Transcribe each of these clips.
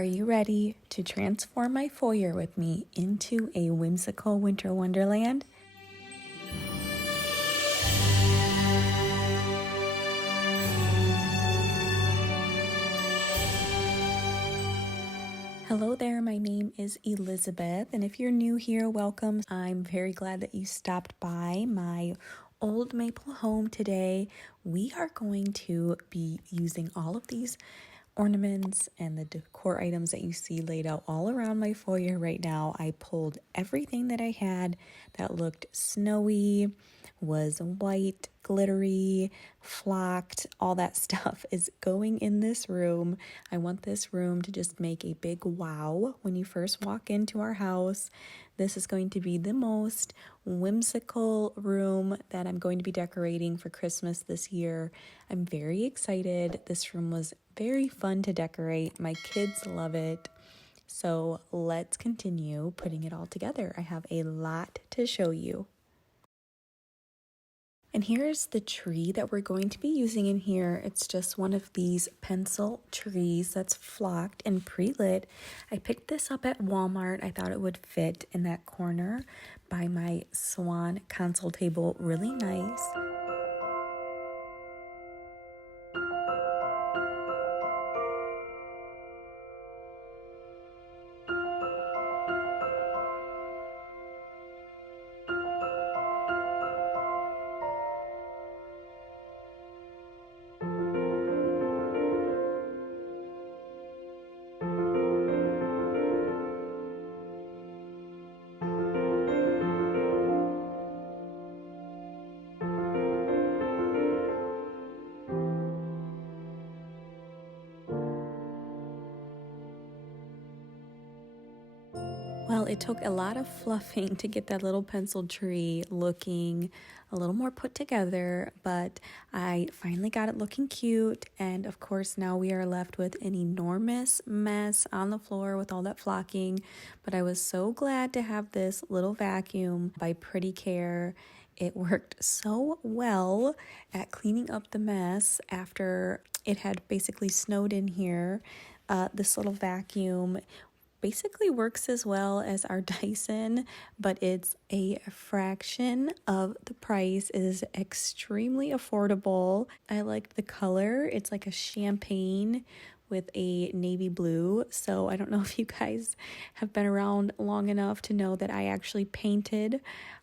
Are you ready to transform my foyer with me into a whimsical winter wonderland? Hello there, my name is Elizabeth, and if you're new here, welcome. I'm very glad that you stopped by my old maple home today. We are going to be using all of these ornaments and the decor items that you see laid out all around my foyer right now. I pulled everything that I had that looked snowy, was white, glittery, flocked, all that stuff is going in this room. I want this room to just make a big wow when you first walk into our house. This is going to be the most whimsical room that I'm going to be decorating for Christmas this year. I'm very excited. This room was very fun to decorate. My kids love it. So let's continue putting it all together. I have a lot to show you. And here's the tree that we're going to be using in here. It's just one of these pencil trees that's flocked and pre-lit. I picked this up at Walmart. I thought it would fit in that corner by my swan console table really nice. Well, it took a lot of fluffing to get that little pencil tree looking a little more put together, but I finally got it looking cute. And of course, now we are left with an enormous mess on the floor with all that flocking. But I was so glad to have this little vacuum by Pretty Care. It worked so well at cleaning up the mess after it had basically snowed in here. This little vacuum basically works as well as our Dyson, but it's a fraction of the price. It is extremely affordable. I like the color. It's like a champagne with a navy blue. So I don't know if you guys have been around long enough to know that I actually painted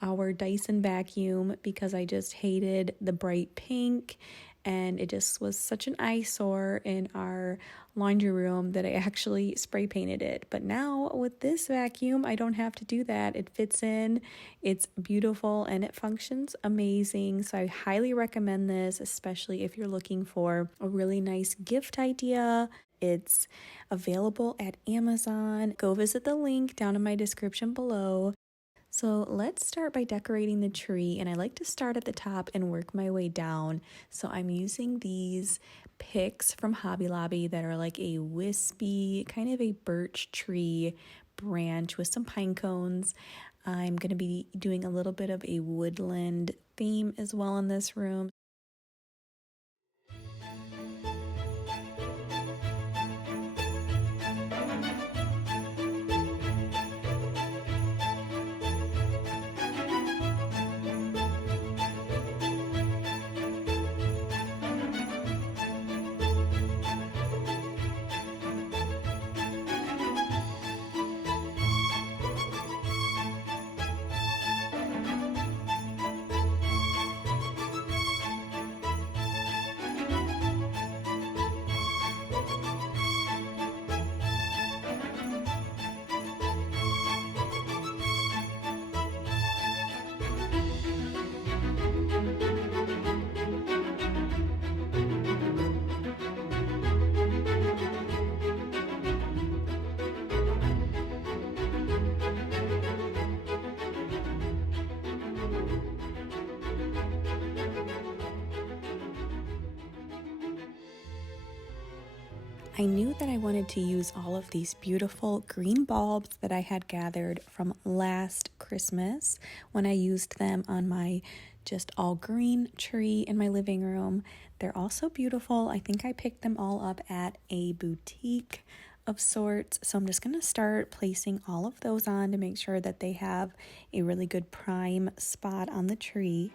our Dyson vacuum because I just hated the bright pink, and it just was such an eyesore in our laundry room that I actually spray painted it. But now with this vacuum, I don't have to do that. It fits in, it's beautiful, and it functions amazing. So I highly recommend this, especially if you're looking for a really nice gift idea. It's available at Amazon. Go visit the link down in my description below. So let's start by decorating the tree, and I like to start at the top and work my way down. So I'm using these picks from Hobby Lobby that are like a wispy, kind of a birch tree branch with some pine cones. I'm going to be doing a little bit of a woodland theme as well in this room. I knew that I wanted to use all of these beautiful green bulbs that I had gathered from last Christmas when I used them on my just all green tree in my living room. They're also beautiful. I think I picked them all up at a boutique of sorts. So I'm just going to start placing all of those on to make sure that they have a really good prime spot on the tree.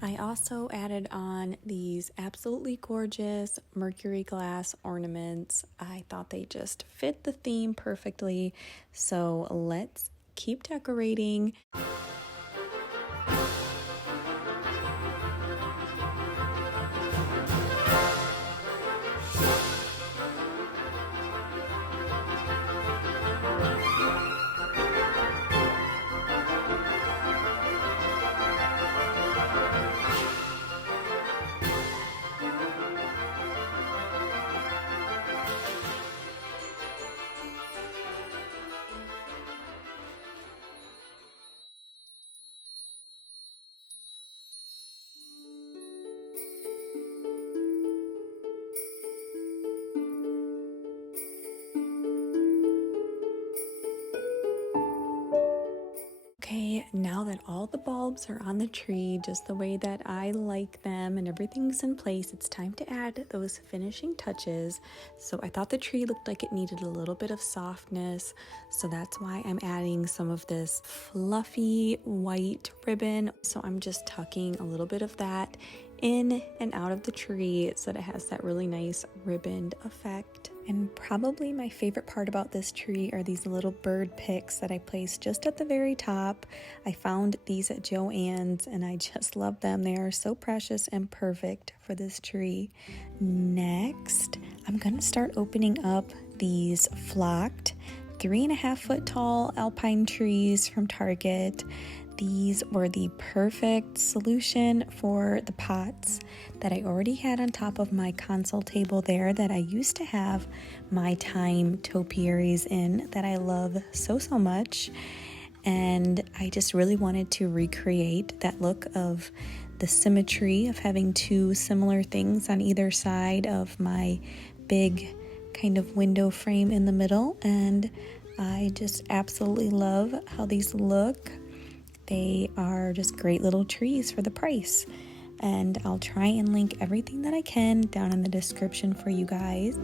I also added on these absolutely gorgeous mercury glass ornaments. I thought they just fit the theme perfectly. So let's keep decorating. Okay, now that all the bulbs are on the tree just the way that I like them and everything's in place, it's time to add those finishing touches. So I thought the tree looked like it needed a little bit of softness, so that's why I'm adding some of this fluffy white ribbon. So I'm just tucking a little bit of that in and out of the tree so that it has that really nice ribboned effect. And probably my favorite part about this tree are these little bird picks that I placed just at the very top. I found these at Joann's and I just love them. They are so precious and perfect for this tree. Next, I'm gonna start opening up these flocked 3.5 foot tall alpine trees from Target. These were the perfect solution for the pots that I already had on top of my console table there that I used to have my thyme topiaries in that I love so much. And I just really wanted to recreate that look of the symmetry of having two similar things on either side of my big kind of window frame in the middle. And I just absolutely love how these look. They are just great little trees for the price. and I'll try and link everything that I can down in the description for you guys.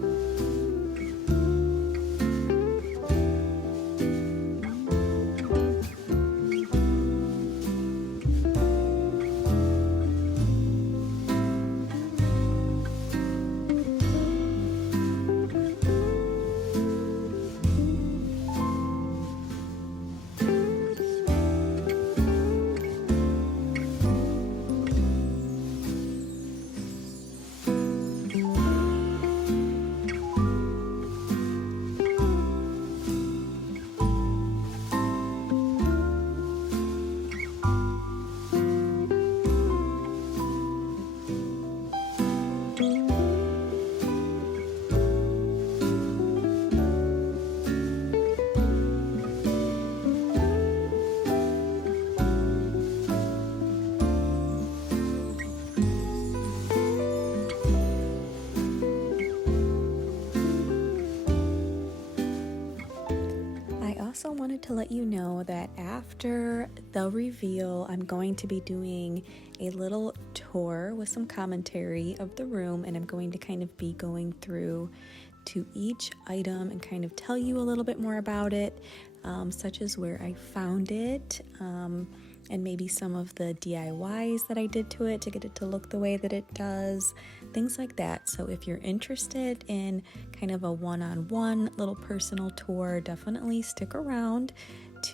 I also wanted to let you know that after the reveal, I'm going to be doing a little tour with some commentary of the room, and I'm going to kind of be going through to each item and kind of tell you a little bit more about it, such as where I found it, and maybe some of the DIYs that I did to it to get it to look the way that it does, things like that. So if you're interested in kind of a one-on-one little personal tour, definitely stick around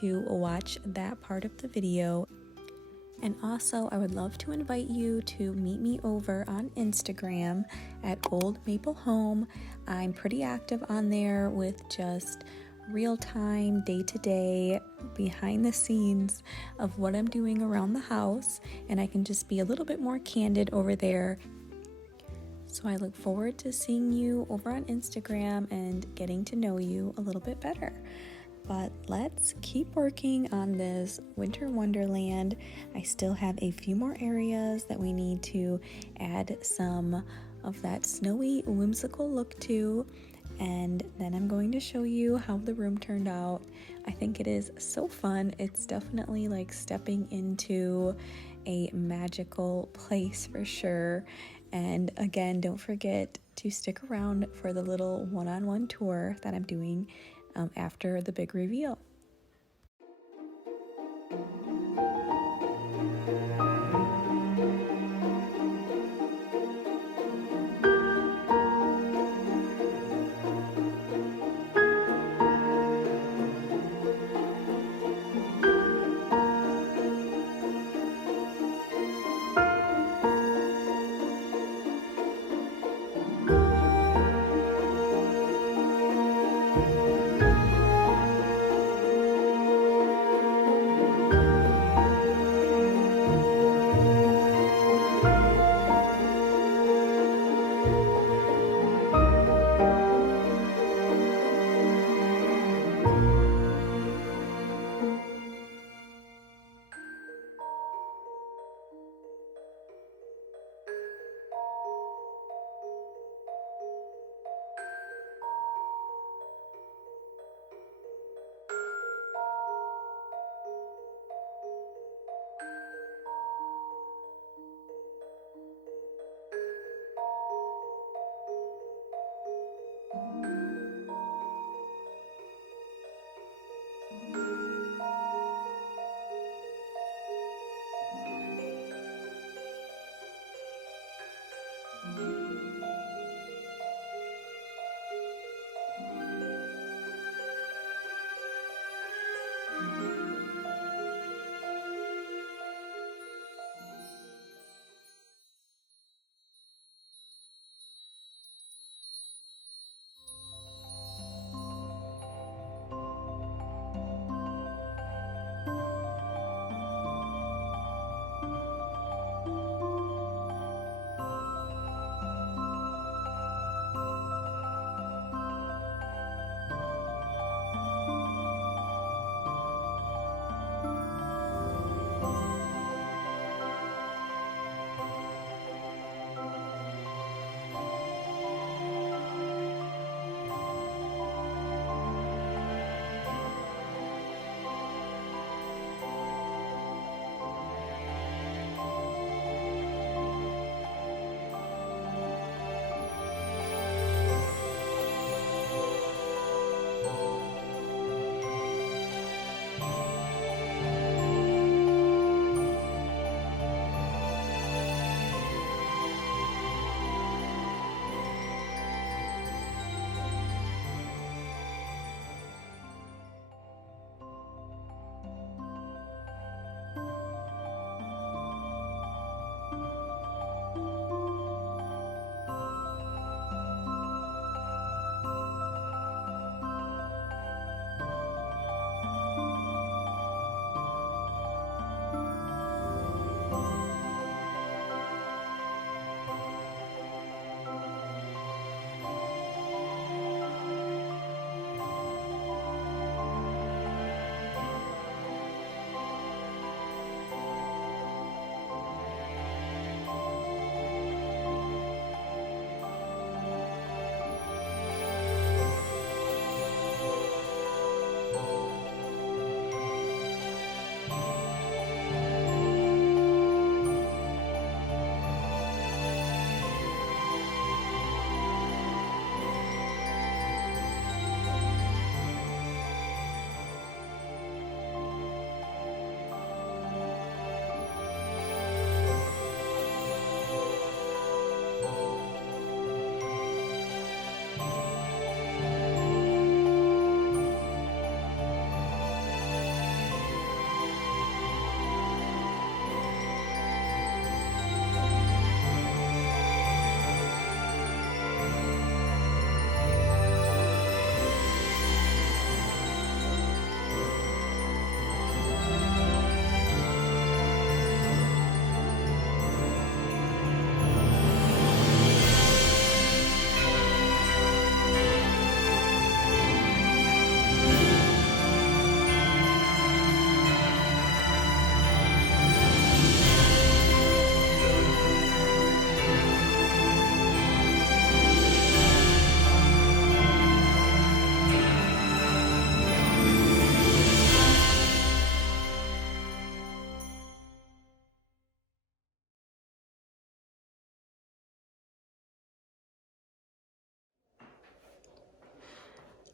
to watch that part of the video. And also, I would love to invite you to meet me over on Instagram at Old Maple Home. I'm pretty active on there with just real-time, day-to-day, behind the scenes of what I'm doing around the house, and I can just be a little bit more candid over there. So I look forward to seeing you over on Instagram and getting to know you a little bit better. But let's keep working on this winter wonderland. I still have a few more areas that we need to add some of that snowy, whimsical look to, and then I'm going to show you how the room turned out. I think it is so fun. It's definitely like stepping into a magical place for sure. And again, don't forget to stick around for the little one-on-one tour that I'm doing after the big reveal.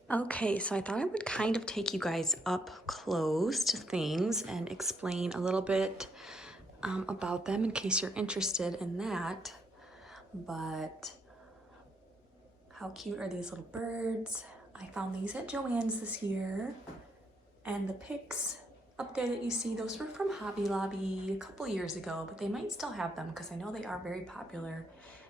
Okay, so I thought I would kind of take you guys up close to things and explain a little bit about them in case you're interested in that. But how cute are these little birds? I found these at Joann's this year, and the pics up there that you see, those were from Hobby Lobby a couple years ago, but they might still have them because I know they are very popular.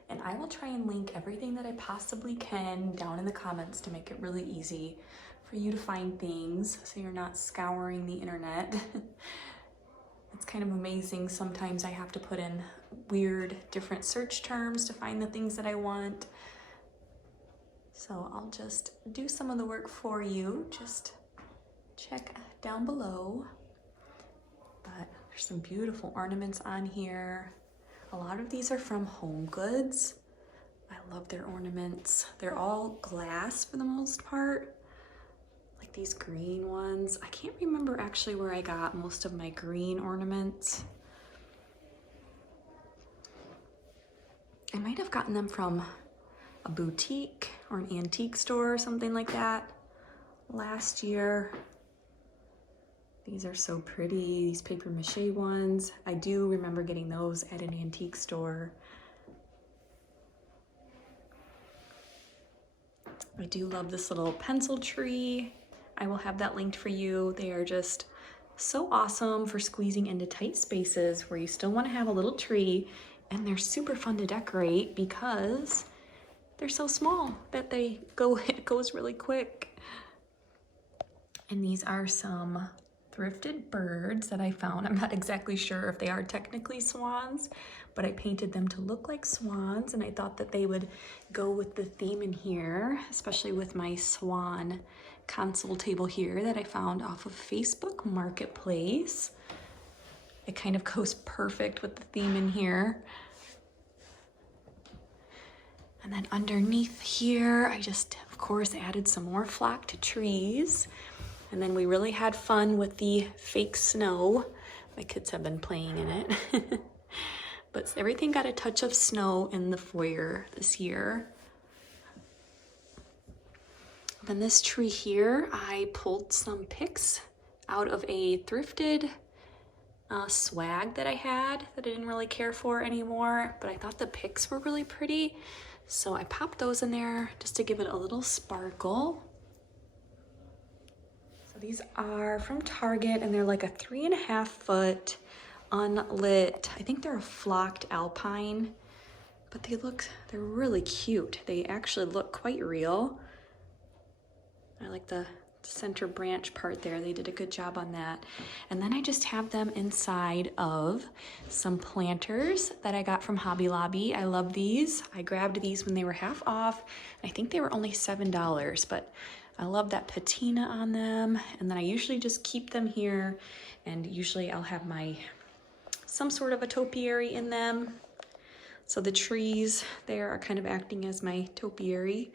And I will try and link everything that I possibly can down in the comments to make it really easy for you to find things so you're not scouring the internet. It's kind of amazing. Sometimes I have to put in weird different search terms to find the things that I want. So I'll just do some of the work for you. Just check down below. But there's some beautiful ornaments on here. A lot of these are from Home Goods. I love their ornaments. They're all glass for the most part. Like these green ones. I can't remember actually where I got most of my green ornaments. I might have gotten them from a boutique or an antique store or something like that last year. These are so pretty, these paper mache ones. I do remember getting those at an antique store. I do love this little pencil tree. I will have that linked for you. They are just so awesome for squeezing into tight spaces where you still want to have a little tree, and they're super fun to decorate because they're so small that it goes really quick. And these are some thrifted birds that I found. I'm not exactly sure if they are technically swans, but I painted them to look like swans, and I thought that they would go with the theme in here, especially with my swan console table here that I found off of Facebook Marketplace. It kind of goes perfect with the theme in here. And then underneath here, I just, of course, added some more flocked trees. And then we really had fun with the fake snow. My kids have been playing in it. But everything got a touch of snow in the foyer this year. Then this tree here, I pulled some pics out of a thrifted swag that I had that I didn't really care for anymore, but I thought the pics were really pretty. So I popped those in there just to give it a little sparkle. These are from Target, and they're like a 3.5 foot unlit. I think they're a flocked alpine, but they're really cute. They actually look quite real. I like the center branch part there. They did a good job on that. And then I just have them inside of some planters that I got from Hobby Lobby. I love these. I grabbed these when they were half off. I think they were only $7, but I love that patina on them. And then I usually just keep them here, and usually I'll have some sort of a topiary in them. So the trees there are kind of acting as my topiary.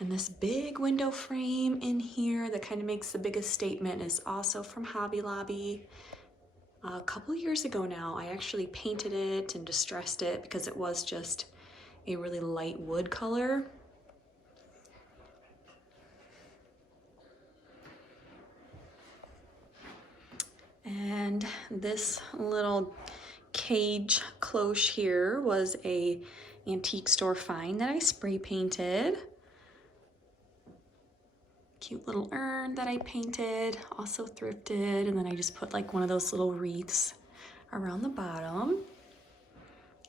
And this big window frame in here that kind of makes the biggest statement is also from Hobby Lobby. A couple years ago now, I actually painted it and distressed it because it was just a really light wood color. And this little cage cloche here was a antique store find that I spray painted. Cute little urn that I painted, also thrifted, and then I just put like one of those little wreaths around the bottom.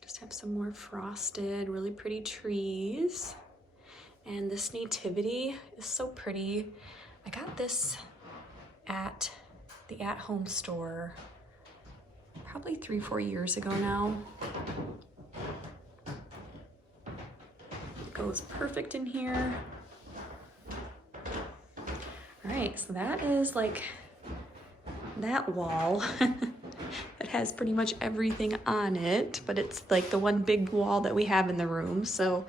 Just have some more frosted, really pretty trees. And this nativity is so pretty. I got this at the at-home store probably 3-4 years ago now. It goes perfect in here. All right, so that is like that wall. It has pretty much everything on it, but it's like the one big wall that we have in the room, so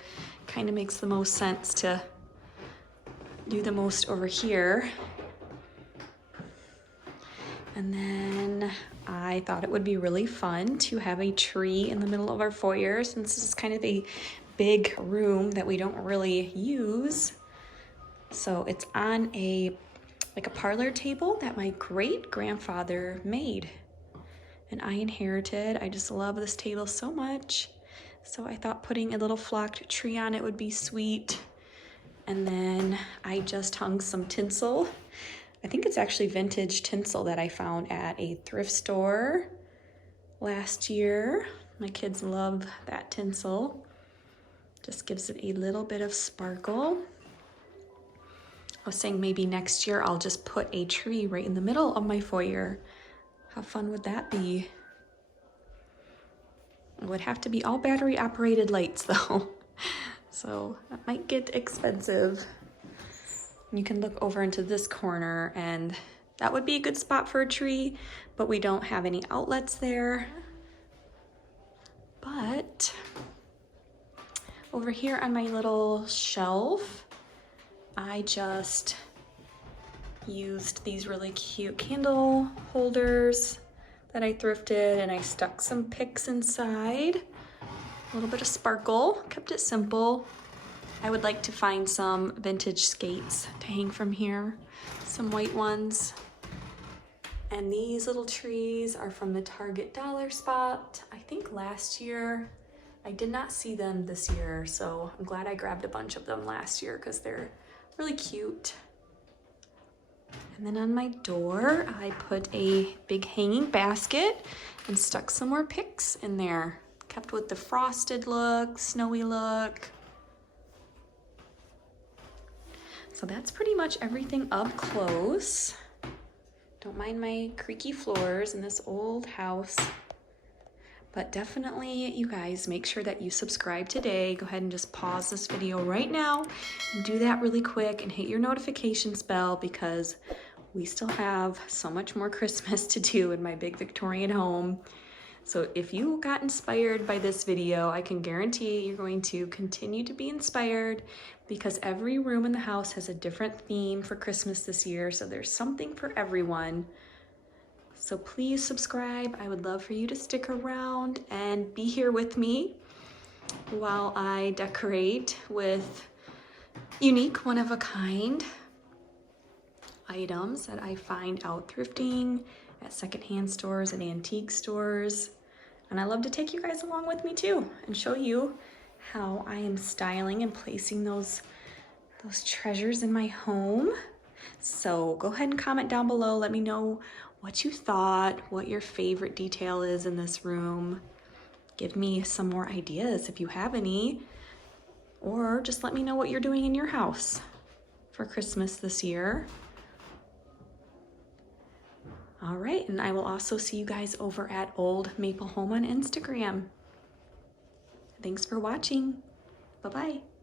kind of makes the most sense to do the most over here. And then I thought it would be really fun to have a tree in the middle of our foyer, since this is kind of a big room that we don't really use. So it's on like a parlor table that my great grandfather made and I inherited. I just love this table so much. So I thought putting a little flocked tree on it would be sweet. And then I just hung some tinsel. I think it's actually vintage tinsel that I found at a thrift store last year. My kids love that tinsel. Just gives it a little bit of sparkle. I was saying maybe next year I'll just put a tree right in the middle of my foyer. How fun would that be? It would have to be all battery operated lights though. So that might get expensive. You can look over into this corner and that would be a good spot for a tree, but we don't have any outlets there. But over here on my little shelf, I just used these really cute candle holders that I thrifted, and I stuck some picks inside. A little bit of sparkle, kept it simple. I would like to find some vintage skates to hang from here, some white ones. And these little trees are from the Target dollar spot. I think last year. I did not see them this year, so I'm glad I grabbed a bunch of them last year because they're really cute. And then on my door, I put a big hanging basket and stuck some more picks in there. Kept with the frosted look, snowy look. So that's pretty much everything up close. Don't mind my creaky floors in this old house. But definitely, you guys, make sure that you subscribe today. Go ahead and just pause this video right now and do that really quick and hit your notifications bell because we still have so much more Christmas to do in my big Victorian home. So if you got inspired by this video, I can guarantee you're going to continue to be inspired because every room in the house has a different theme for Christmas this year. So there's something for everyone. So please subscribe. I would love for you to stick around and be here with me while I decorate with unique, one-of-a-kind items that I find out thrifting at secondhand stores and antique stores. And I love to take you guys along with me too and show you how I am styling and placing those treasures in my home. So go ahead and comment down below. Let me know what you thought, what your favorite detail is in this room. Give me some more ideas if you have any, or just let me know what you're doing in your house for Christmas this year. All right, and I will also see you guys over at Old Maple Home on Instagram. Thanks for watching. Bye-bye.